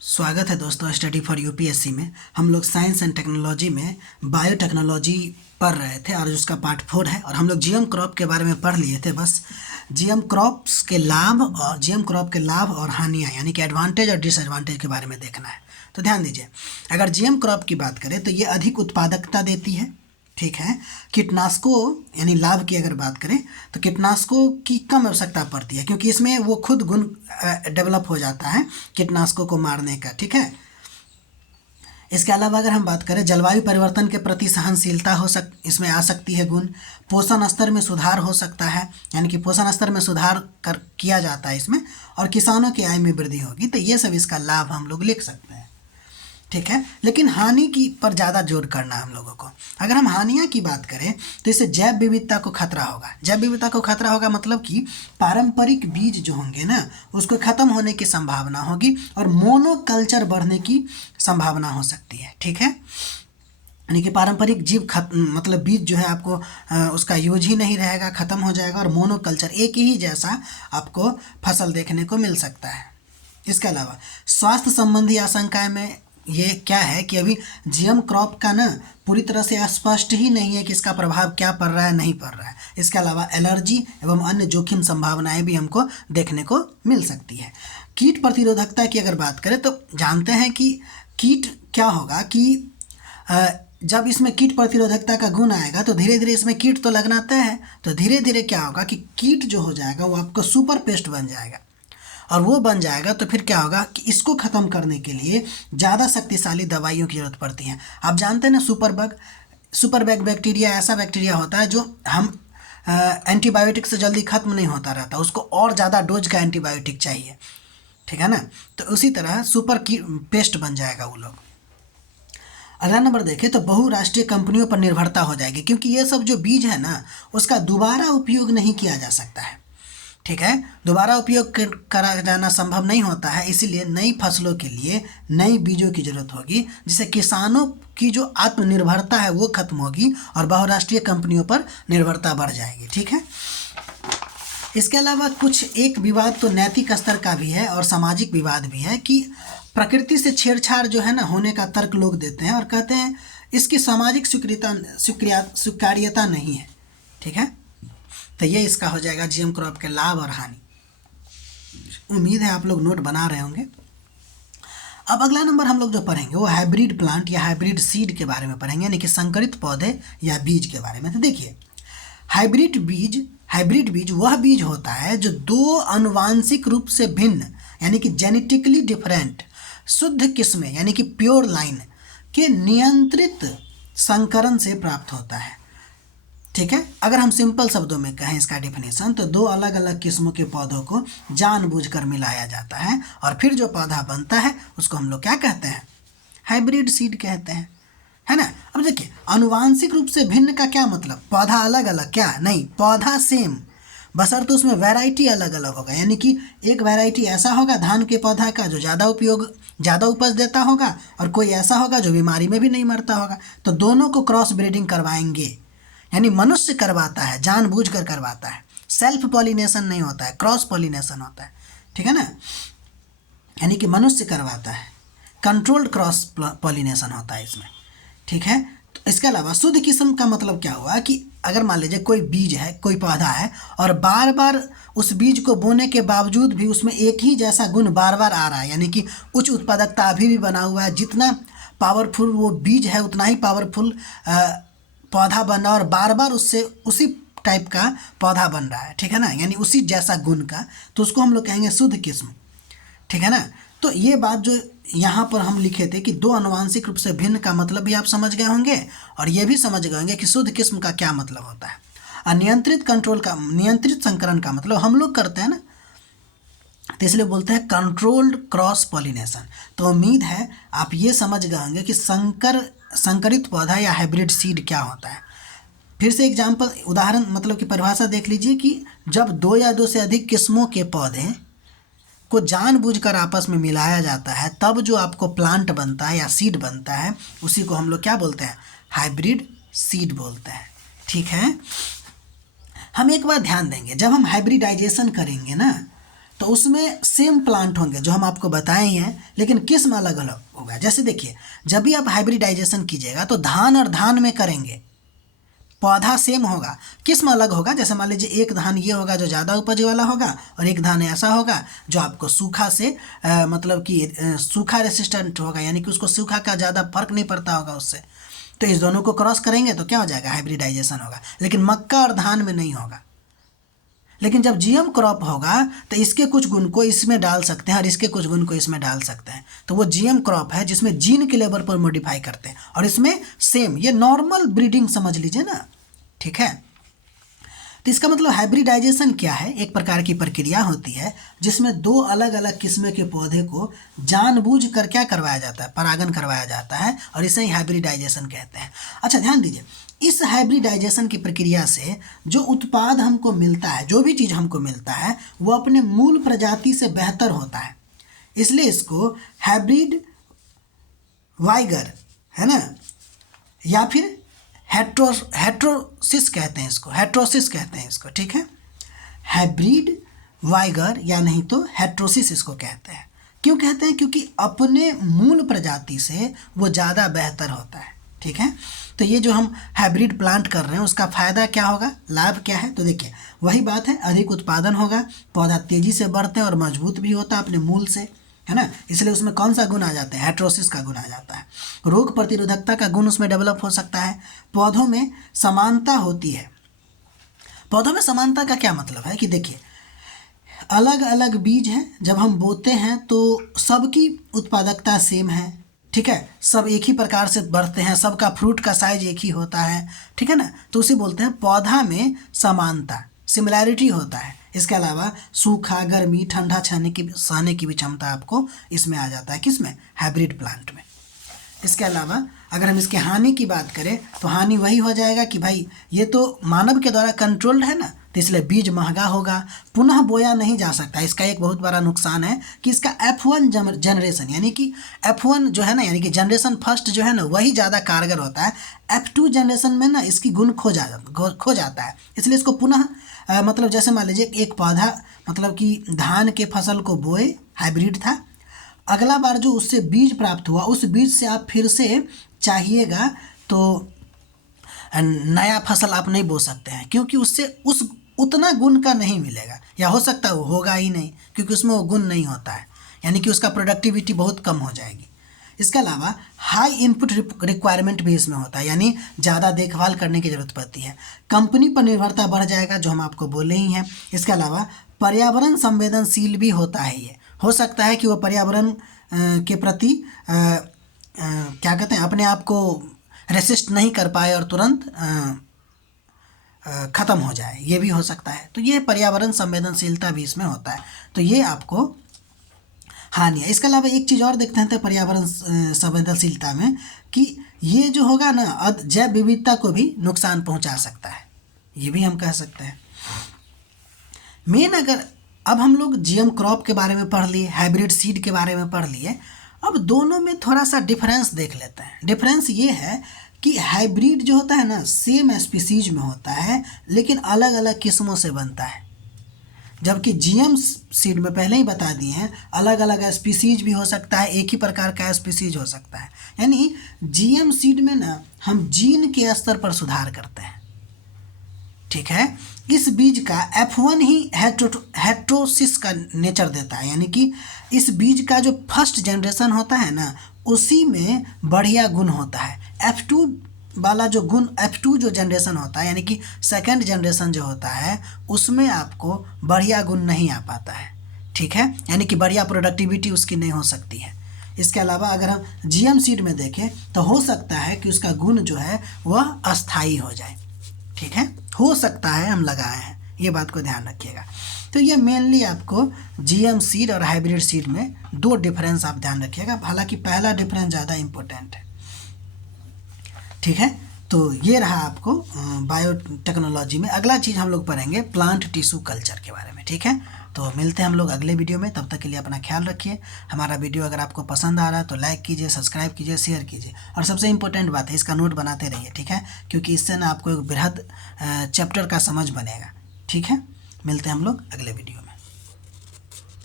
स्वागत है दोस्तों स्टडी फॉर यूपीएससी में। हम लोग साइंस एंड टेक्नोलॉजी में बायोटेक्नोलॉजी पढ़ रहे थे और उसका पार्ट 4 है और हम लोग जीएम क्रॉप के बारे में पढ़ लिए थे। बस जीएम क्रॉप्स के लाभ और जीएम क्रॉप के लाभ और हानियाँ यानी कि एडवांटेज और डिसएडवांटेज के बारे में देखना है। तो ध्यान दीजिए, अगर जीएम क्रॉप की बात करें तो ये अधिक उत्पादकता देती है, ठीक है। कीटनाशकों यानी लाभ की अगर बात करें तो कीटनाशकों की कम आवश्यकता पड़ती है क्योंकि इसमें वो खुद गुण डेवलप हो जाता है कीटनाशकों को मारने का, ठीक है। इसके अलावा अगर हम बात करें जलवायु परिवर्तन के प्रति सहनशीलता इसमें आ सकती है गुण। पोषण स्तर में सुधार हो सकता है, यानी कि पोषण स्तर में सुधार किया जाता है इसमें, और किसानों की आय में वृद्धि होगी। तो ये सब इसका लाभ हम लोग लिख सकते हैं, ठीक है। लेकिन हानि की पर ज़्यादा जोर करना है हम लोगों को। अगर हम हानियाँ की बात करें तो इससे जैव विविधता को खतरा होगा। जैव विविधता को खतरा होगा मतलब कि पारंपरिक बीज जो होंगे ना उसको ख़त्म होने की संभावना होगी और मोनोकल्चर बढ़ने की संभावना हो सकती है, ठीक है। यानी कि पारंपरिक जीव मतलब बीज जो है आपको उसका यूज ही नहीं रहेगा, ख़त्म हो जाएगा और मोनोकल्चर एक ही जैसा आपको फसल देखने को मिल सकता है। इसके अलावा स्वास्थ्य संबंधी आशंकाएं में ये क्या है कि अभी जीएम क्रॉप का ना पूरी तरह से स्पष्ट ही नहीं है कि इसका प्रभाव क्या पड़ रहा है, नहीं पड़ रहा है। इसके अलावा एलर्जी एवं अन्य जोखिम संभावनाएं भी हमको देखने को मिल सकती है। कीट प्रतिरोधकता की अगर बात करें तो जानते हैं कि कीट क्या होगा कि जब इसमें कीट प्रतिरोधकता का गुण आएगा तो धीरे धीरे इसमें कीट तो लगनाते हैं, तो धीरे धीरे क्या होगा कि कीट जो हो जाएगा वो आपको सुपर पेस्ट बन जाएगा और वो बन जाएगा तो फिर क्या होगा कि इसको ख़त्म करने के लिए ज़्यादा शक्तिशाली दवाइयों की ज़रूरत पड़ती है। आप जानते हैं ना सुपर बैग बैक्टीरिया ऐसा बैक्टीरिया होता है जो हम एंटीबायोटिक से जल्दी ख़त्म नहीं होता रहता, उसको और ज़्यादा डोज का एंटीबायोटिक चाहिए, ठीक है ना। तो उसी तरह सुपर की पेस्ट बन जाएगा वो लोग। अगला नंबर देखें तो बहुराष्ट्रीय कंपनियों पर निर्भरता हो जाएगी क्योंकि ये सब जो बीज है ना उसका दोबारा उपयोग नहीं किया जा सकता है, ठीक है। दोबारा उपयोग करा जाना संभव नहीं होता है, इसीलिए नई फसलों के लिए नई बीजों की ज़रूरत होगी जिससे किसानों की जो आत्मनिर्भरता है वो खत्म होगी और बहुराष्ट्रीय कंपनियों पर निर्भरता बढ़ जाएगी, ठीक है। इसके अलावा कुछ एक विवाद तो नैतिक स्तर का भी है और सामाजिक विवाद भी है कि प्रकृति से छेड़छाड़ जो है ना होने का तर्क लोग देते हैं और कहते हैं इसकी सामाजिक स्वीकार्यता नहीं है, ठीक है। तो ये इसका हो जाएगा जीएम क्रॉप के लाभ और हानि। उम्मीद है आप लोग नोट बना रहे होंगे। अब अगला नंबर हम लोग जो पढ़ेंगे वो हाइब्रिड प्लांट या हाइब्रिड सीड के बारे में पढ़ेंगे, यानी कि संकरित पौधे या बीज के बारे में। तो देखिए, हाइब्रिड बीज वह बीज होता है जो दो आनुवांशिक रूप से भिन्न यानी कि जेनेटिकली डिफरेंट शुद्ध किस्में यानी कि प्योर लाइन के नियंत्रित संकरण से प्राप्त होता है, ठीक है। अगर हम सिंपल शब्दों में कहें इसका डेफिनेशन तो दो अलग अलग किस्मों के पौधों को जानबूझकर मिलाया जाता है और फिर जो पौधा बनता है उसको हम लोग क्या कहते हैं, हाइब्रिड सीड कहते हैं, है ना। अब देखिए, आनुवांशिक रूप से भिन्न का क्या मतलब, पौधा अलग अलग क्या नहीं, पौधा सेम बशर्ते उसमें वैरायटी अलग अलग होगा। यानी कि एक वैरायटी ऐसा होगा धान के पौधा का जो ज़्यादा उपज देता होगा और कोई ऐसा होगा जो बीमारी में भी नहीं मरता होगा। तो दोनों को क्रॉस ब्रीडिंग करवाएंगे, यानी मनुष्य करवाता है, जानबूझकर करवाता है। सेल्फ पॉलिनेशन नहीं होता है, क्रॉस पॉलिनेशन होता है, ठीक है ना। यानी कि मनुष्य करवाता है, कंट्रोल्ड क्रॉस पॉलिनेशन होता है इसमें, ठीक है। तो इसके अलावा शुद्ध किस्म का मतलब क्या हुआ कि अगर मान लीजिए कोई बीज है, कोई पौधा है और बार बार उस बीज को बोने के बावजूद भी उसमें एक ही जैसा गुण बार बार आ रहा है, यानी कि उच्च उत्पादकता अभी भी बना हुआ है। जितना पावरफुल वो बीज है उतना ही पावरफुल पौधा बन रहा है और बार बार उससे उसी टाइप का पौधा बन रहा है, ठीक है ना, यानी उसी जैसा गुण का, तो उसको हम लोग कहेंगे शुद्ध किस्म, ठीक है ना। तो ये बात जो यहाँ पर हम लिखे थे कि दो आनुवांशिक रूप से भिन्न का मतलब भी आप समझ गए होंगे और ये भी समझ गए होंगे कि शुद्ध किस्म का क्या मतलब होता है। नियंत्रित संकरण का मतलब हम लोग करते हैं ना, तो इसलिए बोलते हैं कंट्रोल्ड क्रॉस पॉलिनेशन। तो उम्मीद है आप ये समझ गए होंगे कि संकरित पौधा या हाइब्रिड सीड क्या होता है। फिर से एग्जाम्पल उदाहरण मतलब कि परिभाषा देख लीजिए कि जब दो या दो से अधिक किस्मों के पौधे को जानबूझकर आपस में मिलाया जाता है तब जो आपको प्लांट बनता है या सीड बनता है उसी को हम लोग क्या बोलते हैं, हाइब्रिड सीड बोलते हैं, ठीक है। हम एक बार ध्यान देंगे, जब हम हाइब्रिडाइजेशन करेंगे ना तो उसमें सेम प्लांट होंगे जो हम आपको बताए ही हैं, लेकिन किस्म अलग अलग होगा। जैसे देखिए, जब भी आप हाइब्रिडाइजेशन कीजिएगा तो धान और धान में करेंगे, पौधा सेम होगा, किस्म अलग होगा। जैसे मान लीजिए एक धान ये होगा जो ज़्यादा उपज वाला होगा, और एक धान ऐसा होगा जो आपको सूखा से मतलब कि सूखा रेसिस्टेंट होगा, यानी कि उसको सूखा का ज़्यादा फर्क नहीं पड़ता होगा उससे। तो इस दोनों को क्रॉस करेंगे तो क्या हो जाएगा, हाइब्रिडाइजेशन होगा। लेकिन मक्का और धान में नहीं होगा। लेकिन जब जीएम क्रॉप होगा तो इसके कुछ गुण को इसमें डाल सकते हैं और इसके कुछ गुण को इसमें डाल सकते हैं, तो वो जीएम क्रॉप है जिसमें जीन के लेवल पर मॉडिफाई करते हैं, और इसमें सेम ये नॉर्मल ब्रीडिंग समझ लीजिए ना, ठीक है। तो इसका मतलब हाइब्रिडाइजेशन क्या है, एक प्रकार की प्रक्रिया होती है जिसमें दो अलग अलग किस्म के पौधे को जानबूझ कर क्या करवाया जाता है, परागण करवाया जाता है, और इसे ही हाइब्रिडाइजेशन कहते हैं। अच्छा ध्यान दीजिए, इस हाइब्रिडाइजेशन की प्रक्रिया से जो उत्पाद हमको मिलता है, जो भी चीज़ हमको मिलता है, वो अपने मूल प्रजाति से बेहतर होता है। इसलिए इसको हाइब्रिड वाइगर है ना, या फिर हेट्रोसिस कहते हैं इसको, हेट्रोसिस कहते हैं इसको, ठीक है। हाइब्रिड वाइगर या नहीं तो हेट्रोसिस इसको कहते हैं। क्यों कहते हैं, क्योंकि अपने मूल प्रजाति से वो ज़्यादा बेहतर होता है, ठीक है। तो ये जो हम हाइब्रिड प्लांट कर रहे हैं उसका फ़ायदा क्या होगा, लाभ क्या है, तो देखिए वही बात है, अधिक उत्पादन होगा, पौधा तेज़ी से बढ़ते हैं और मजबूत भी होता है अपने मूल से, है ना। इसलिए उसमें कौन सा गुण आ जाता है, हेट्रोसिस का गुण आ जाता है। रोग प्रतिरोधकता का गुण उसमें डेवलप हो सकता है। पौधों में समानता होती है। पौधों में समानता का क्या मतलब है कि देखिए, अलग अलग बीज हैं, जब हम बोते हैं तो सबकी उत्पादकता सेम है, ठीक है, सब एक ही प्रकार से बढ़ते हैं, सबका फ्रूट का साइज एक ही होता है, ठीक है ना। तो उसे बोलते हैं पौधा में समानता, सिमिलैरिटी होता है। इसके अलावा सूखा, गर्मी, ठंडा सहने की भी क्षमता आपको इसमें आ जाता है, किसमें, हाइब्रिड प्लांट में। इसके अलावा अगर हम इसके हानि की बात करें तो हानि वही हो जाएगा कि भाई ये तो मानव के द्वारा कंट्रोल्ड है ना, तो इसलिए बीज महंगा होगा, पुनः बोया नहीं जा सकता। इसका एक बहुत बड़ा नुकसान है कि इसका F1 जनरेशन, यानी कि F1 जो है ना, यानी कि जनरेशन फर्स्ट जो है ना, वही ज़्यादा कारगर होता है। F2 जनरेशन में ना इसकी गुण खो जाता है। इसलिए इसको पुनः मतलब जैसे मान लीजिए एक पौधा मतलब कि धान के फसल को बोए, हाइब्रिड था, अगला बार जो उससे बीज प्राप्त हुआ उस बीज से आप फिर से चाहिएगा तो नया फसल आप नहीं बो सकते हैं, क्योंकि उससे उतना गुण का नहीं मिलेगा, या हो सकता है वो होगा ही नहीं, क्योंकि उसमें वो गुण नहीं होता है, यानी कि उसका प्रोडक्टिविटी बहुत कम हो जाएगी। इसके अलावा हाई इनपुट रिक्वायरमेंट भी इसमें होता है, यानी ज़्यादा देखभाल करने की ज़रूरत पड़ती है। कंपनी पर निर्भरता बढ़ जाएगा, जो हम आपको बोले ही हैं। इसके अलावा पर्यावरण संवेदनशील भी होता है। ये हो सकता है कि वो पर्यावरण के प्रति क्या कहते हैं, अपने आप को रेसिस्ट नहीं कर पाए और तुरंत ख़त्म हो जाए, ये भी हो सकता है। तो ये पर्यावरण संवेदनशीलता भी इसमें होता है, तो ये आपको हानि है। इसके अलावा एक चीज़ और देखते हैं तो पर्यावरण संवेदनशीलता में कि ये जो होगा ना, जैव विविधता को भी नुकसान पहुंचा सकता है, ये भी हम कह सकते हैं। मेन अगर अब हम लोग जीएम क्रॉप के बारे में पढ़ लिए, हाइब्रिड सीड के बारे में पढ़ लिए, अब दोनों में थोड़ा सा डिफरेंस देख लेते हैं। डिफरेंस ये है कि हाइब्रिड जो होता है ना, सेम स्पीसीज में होता है लेकिन अलग अलग किस्मों से बनता है, जबकि जीएम सीड में पहले ही बता दिए हैं अलग अलग स्पीसीज भी हो सकता है, एक ही प्रकार का स्पीसीज हो सकता है। यानी जीएम सीड में ना हम जीन के स्तर पर सुधार करते हैं, ठीक है। इस बीज का F1 ही हेट्रोसिस का नेचर देता है, यानी कि इस बीज का जो फर्स्ट जनरेशन होता है ना, उसी में बढ़िया गुण होता है। F2 वाला जो गुण, F2 जो जनरेशन होता है, यानी कि सेकंड जनरेशन जो होता है, उसमें आपको बढ़िया गुण नहीं आ पाता है, ठीक है, यानी कि बढ़िया प्रोडक्टिविटी उसकी नहीं हो सकती है। इसके अलावा अगर हम जीएम सीड में देखें तो हो सकता है कि उसका गुण जो है वह अस्थाई हो जाए, ठीक है, हो सकता है, हम लगाए हैं, ये बात को ध्यान रखिएगा। तो ये मेनली आपको जीएम सीड और हाइब्रिड सीड में दो डिफरेंस आप ध्यान रखिएगा, हालांकि पहला डिफरेंस ज़्यादा इम्पोर्टेंट है, ठीक है। तो ये रहा आपको बायोटेक्नोलॉजी में। अगला चीज़ हम लोग पढ़ेंगे प्लांट टिश्यू कल्चर के बारे में, ठीक है। तो मिलते हैं हम लोग अगले वीडियो में, तब तक के लिए अपना ख्याल रखिए। हमारा वीडियो अगर आपको पसंद आ रहा है तो लाइक कीजिए, सब्सक्राइब कीजिए, शेयर कीजिए, और सबसे इम्पोर्टेंट बात है इसका नोट बनाते रहिए, ठीक है, क्योंकि इससे ना आपको एक बृहद चैप्टर का समझ बनेगा, ठीक है। मिलते हैं हम लोग अगले वीडियो में।